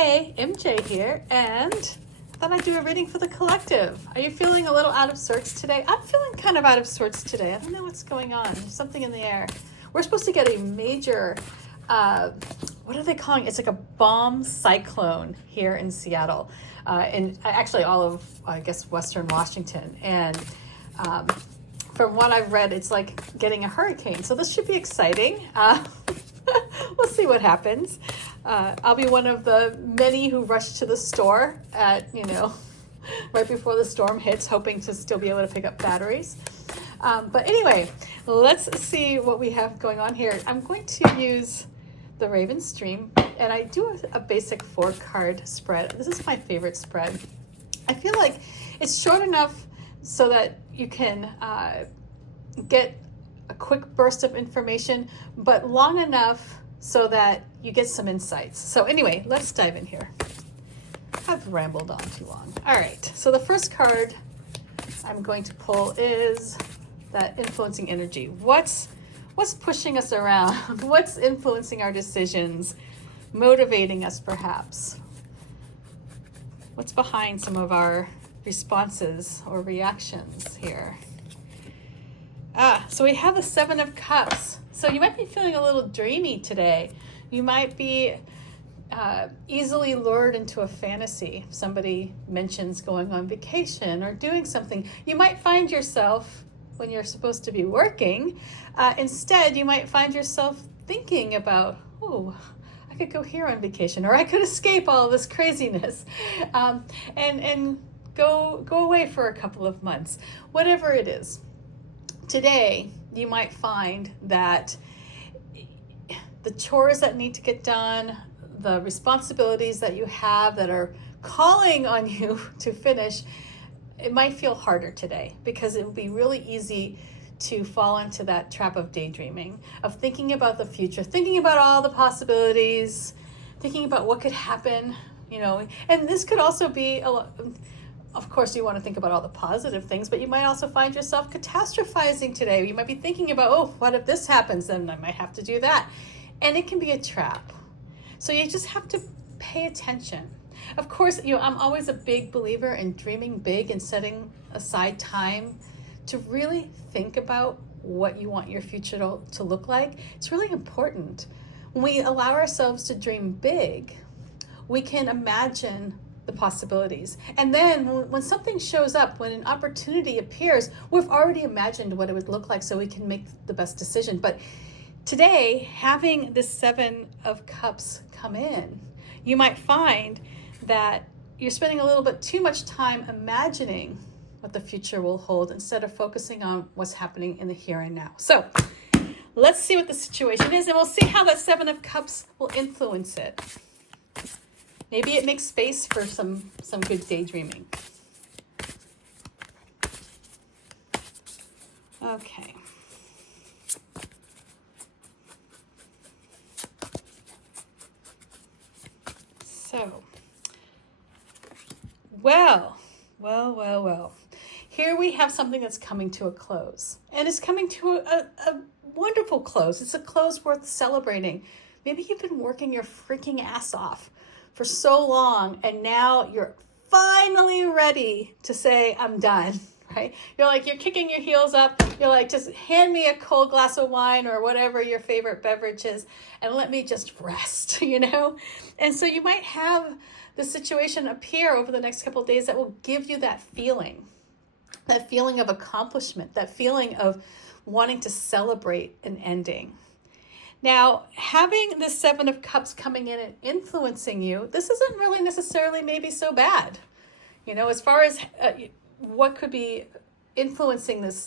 Hey, MJ here, and I thought I'd do a reading for the collective. Are you feeling a little out of sorts today? I'm feeling kind of out of sorts today. I don't know what's going on. There's something in the air. We're supposed to get a major, what are they calling it? It's like a bomb cyclone here in Seattle, and actually all of, I guess, Western Washington. And from what I've read, it's like getting a hurricane. So this should be exciting. We'll see what happens. I'll be one of the many who rush to the store at, right before the storm hits, hoping to still be able to pick up batteries. But anyway, let's see what we have going on here. I'm going to use the Raven Stream, and I do a basic 4-card spread. This is my favorite spread. I feel like it's short enough so that you can get a quick burst of information, but long enough so that you get some insights. So anyway, let's dive in here. I've rambled on too long. All right, so the first card I'm going to pull is that influencing energy. What's pushing us around? What's influencing our decisions, motivating us perhaps? What's behind some of our responses or reactions here? So we have the 7 of Cups. So you might be feeling a little dreamy today. You might be easily lured into a fantasy. Somebody mentions going on vacation or doing something. You might find yourself, when you're supposed to be working, instead you might find yourself thinking about, I could go here on vacation, or I could escape all this craziness and go away for a couple of months, whatever it is. Today, you might find that the chores that need to get done, the responsibilities that you have that are calling on you to finish, it might feel harder today because it will be really easy to fall into that trap of daydreaming, of thinking about the future, thinking about all the possibilities, thinking about what could happen, and this could also be of course, you want to think about all the positive things, but you might also find yourself catastrophizing today. You might be thinking about, what if this happens? Then I might have to do that. And it can be a trap. So you just have to pay attention. Of course, I'm always a big believer in dreaming big and setting aside time to really think about what you want your future to look like. It's really important. When we allow ourselves to dream big, we can imagine the possibilities. And then when something shows up, when an opportunity appears, we've already imagined what it would look like so we can make the best decision. But today, having this 7 of Cups come in, you might find that you're spending a little bit too much time imagining what the future will hold instead of focusing on what's happening in the here and now. So let's see what the situation is, and we'll see how that 7 of Cups will influence it. Maybe it makes space for some good daydreaming. Okay. So, well. Here we have something that's coming to a close. And it's coming to a wonderful close. It's a close worth celebrating. Maybe you've been working your freaking ass off for so long, and now you're finally ready to say, I'm done, right? You're kicking your heels up. You're like, just hand me a cold glass of wine or whatever your favorite beverage is, and let me just rest, And so you might have this situation appear over the next couple of days that will give you that feeling of accomplishment, that feeling of wanting to celebrate an ending. Now, having the 7 of Cups coming in and influencing you, this isn't really necessarily maybe so bad. As far as what could be influencing this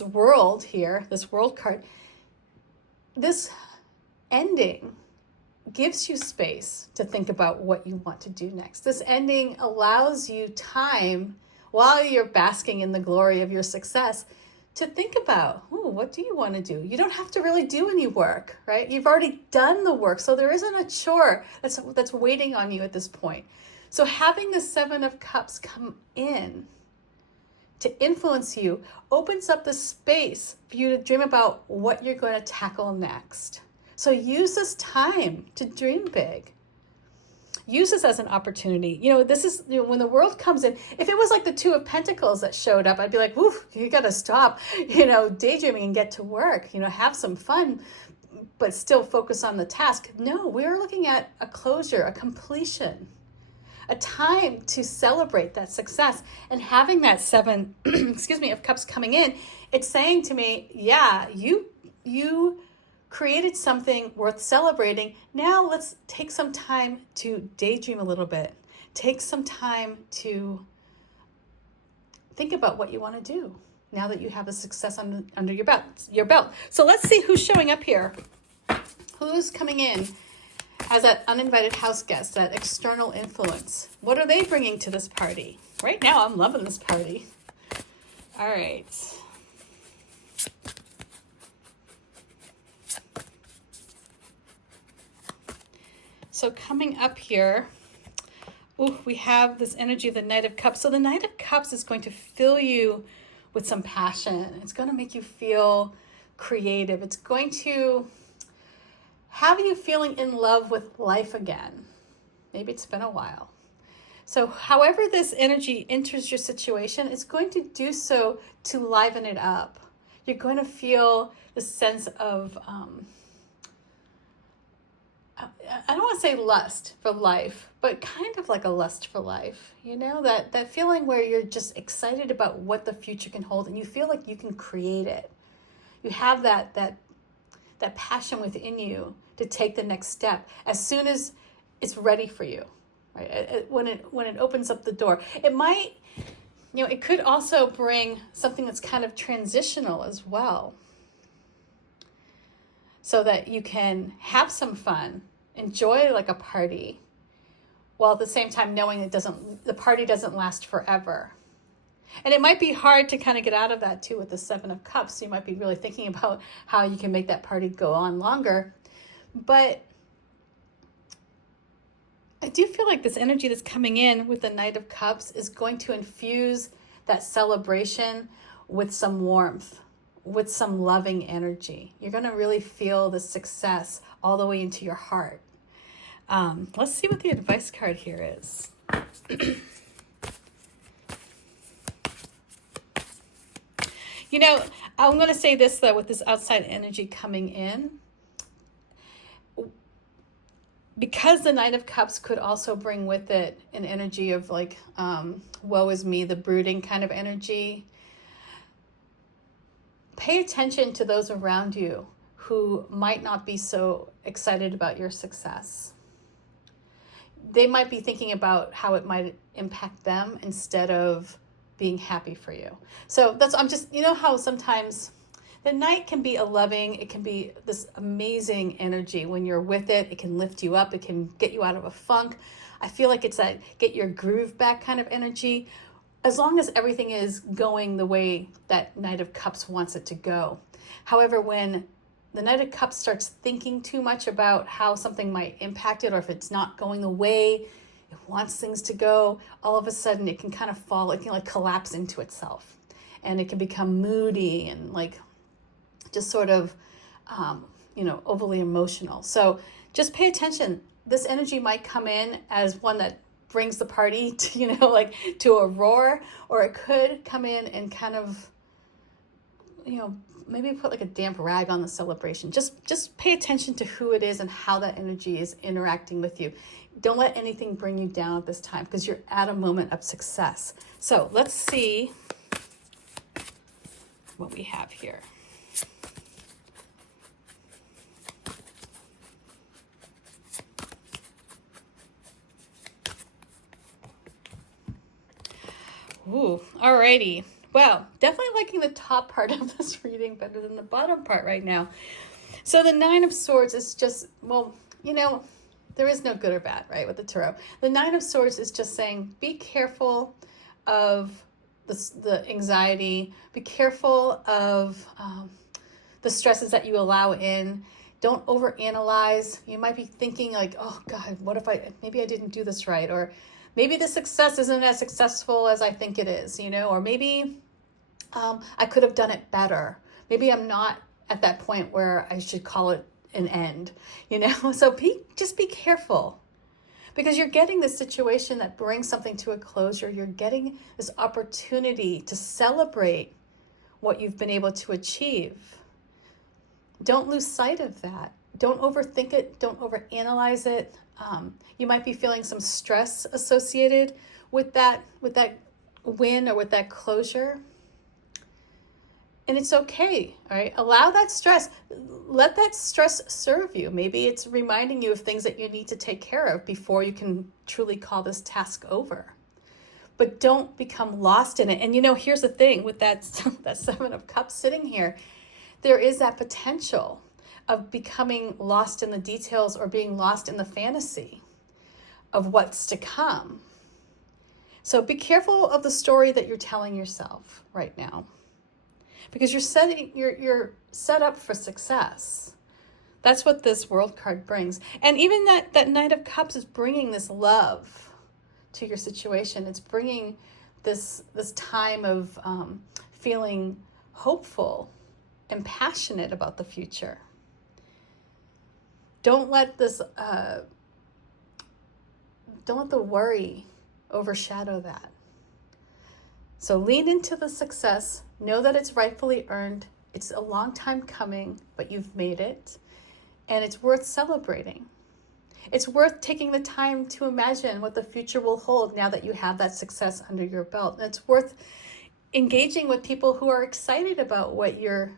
world here, this world card, this ending gives you space to think about what you want to do next. This ending allows you time while you're basking in the glory of your success to think about, what do you want to do? You don't have to really do any work, right? You've already done the work, so there isn't a chore that's waiting on you at this point. So having the 7 of Cups come in to influence you opens up the space for you to dream about what you're going to tackle next. So use this time to dream big. use this as an opportunity. This is, when the world comes in, if it was like the Two of Pentacles that showed up, I'd be like, woof, you got to stop, daydreaming and get to work, have some fun, but still focus on the task. No, we're looking at a closure, a completion, a time to celebrate that success. And having that Seven, of Cups coming in, it's saying to me, yeah, you created something worth celebrating. Now let's take some time to daydream a little bit. Take some time to think about what you want to do now that you have a success under your belt. So let's see who's showing up here. Who's coming in as that uninvited house guest, that external influence? What are they bringing to this party? Right now, I'm loving this party. All right. So coming up here, we have this energy of the Knight of Cups. So the Knight of Cups is going to fill you with some passion. It's going to make you feel creative. It's going to have you feeling in love with life again. Maybe it's been a while. So however this energy enters your situation, it's going to do so to liven it up. You're going to feel the sense of, I don't want to say lust for life, but kind of like a lust for life. That feeling where you're just excited about what the future can hold and you feel like you can create it. You have that passion within you to take the next step as soon as it's ready for you, right? When it opens up the door, it might, it could also bring something that's kind of transitional as well, so that you can have some fun, enjoy like a party, while at the same time knowing the party doesn't last forever. And it might be hard to kind of get out of that too with the Seven of Cups. You might be really thinking about how you can make that party go on longer. But I do feel like this energy that's coming in with the Knight of Cups is going to infuse that celebration with some warmth, with some loving energy. You're going to really feel the success all the way into your heart. Let's see what the advice card here is. I'm going to say this, though, with this outside energy coming in. Because the Knight of Cups could also bring with it an energy of like, woe is me, the brooding kind of energy. Pay attention to those around you who might not be so excited about your success. They might be thinking about how it might impact them instead of being happy for you. So I'm just, how sometimes the Knight can be a loving, it can be this amazing energy. When you're with it, it can lift you up, it can get you out of a funk. I feel like it's that get your groove back kind of energy, as long as everything is going the way that Knight of Cups wants it to go. However, when the Knight of Cups starts thinking too much about how something might impact it, or if it's not going the way it wants things to go, all of a sudden it can kind of fall, it can like collapse into itself. And it can become moody and like just sort of, overly emotional. So just pay attention. This energy might come in as one that brings the party to, to a roar, or it could come in and kind of, maybe put like a damp rag on the celebration. Just pay attention to who it is and how that energy is interacting with you. Don't let anything bring you down at this time, because you're at a moment of success. So let's see what we have here. Ooh, alrighty. Well, definitely liking the top part of this reading better than the bottom part right now. So the Nine of Swords is just, there is no good or bad, right, with the tarot. The Nine of Swords is just saying, be careful of the anxiety. Be careful of the stresses that you allow in. Don't overanalyze. You might be thinking like, oh God, what if maybe I didn't do this right? Or maybe the success isn't as successful as I think it is, or maybe I could have done it better. Maybe I'm not at that point where I should call it an end, So just be careful. because you're getting this situation that brings something to a closure. You're getting this opportunity to celebrate what you've been able to achieve. Don't lose sight of that. Don't overthink it. Don't overanalyze it. You might be feeling some stress associated with that win or with that closure. And it's okay, all right? Allow that stress. Let that stress serve you. Maybe it's reminding you of things that you need to take care of before you can truly call this task over. But don't become lost in it. And here's the thing with that Seven of Cups sitting here, there is that potential of becoming lost in the details or being lost in the fantasy of what's to come. So be careful of the story that you're telling yourself right now, because you're set up for success. That's what this World card brings. And even that Knight of Cups is bringing this love to your situation. It's bringing this time of feeling hopeful and passionate about the future. Don't let the worry overshadow that. So lean into the success. Know that it's rightfully earned. It's a long time coming, but you've made it. And it's worth celebrating. It's worth taking the time to imagine what the future will hold now that you have that success under your belt. And it's worth engaging with people who are excited about what you're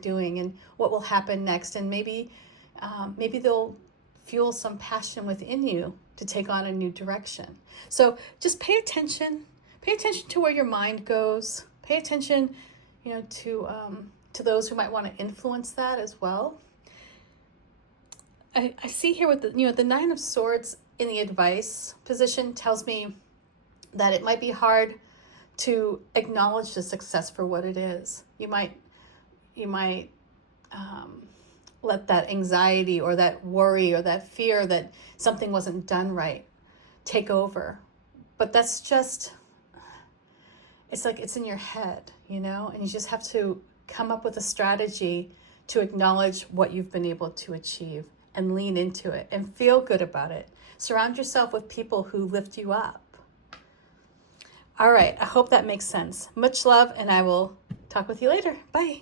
doing and what will happen next. And maybe they'll fuel some passion within you to take on a new direction. So just pay attention. Pay attention to where your mind goes. Pay attention, to those who might want to influence that as well. I see here with the Nine of Swords in the advice position tells me that it might be hard to acknowledge the success for what it is. You might let that anxiety or that worry or that fear that something wasn't done right take over. But that's just, it's like it's in your head, and you just have to come up with a strategy to acknowledge what you've been able to achieve and lean into it and feel good about it. Surround yourself with people who lift you up. All right, I hope that makes sense. Much love, and I will talk with you later. Bye.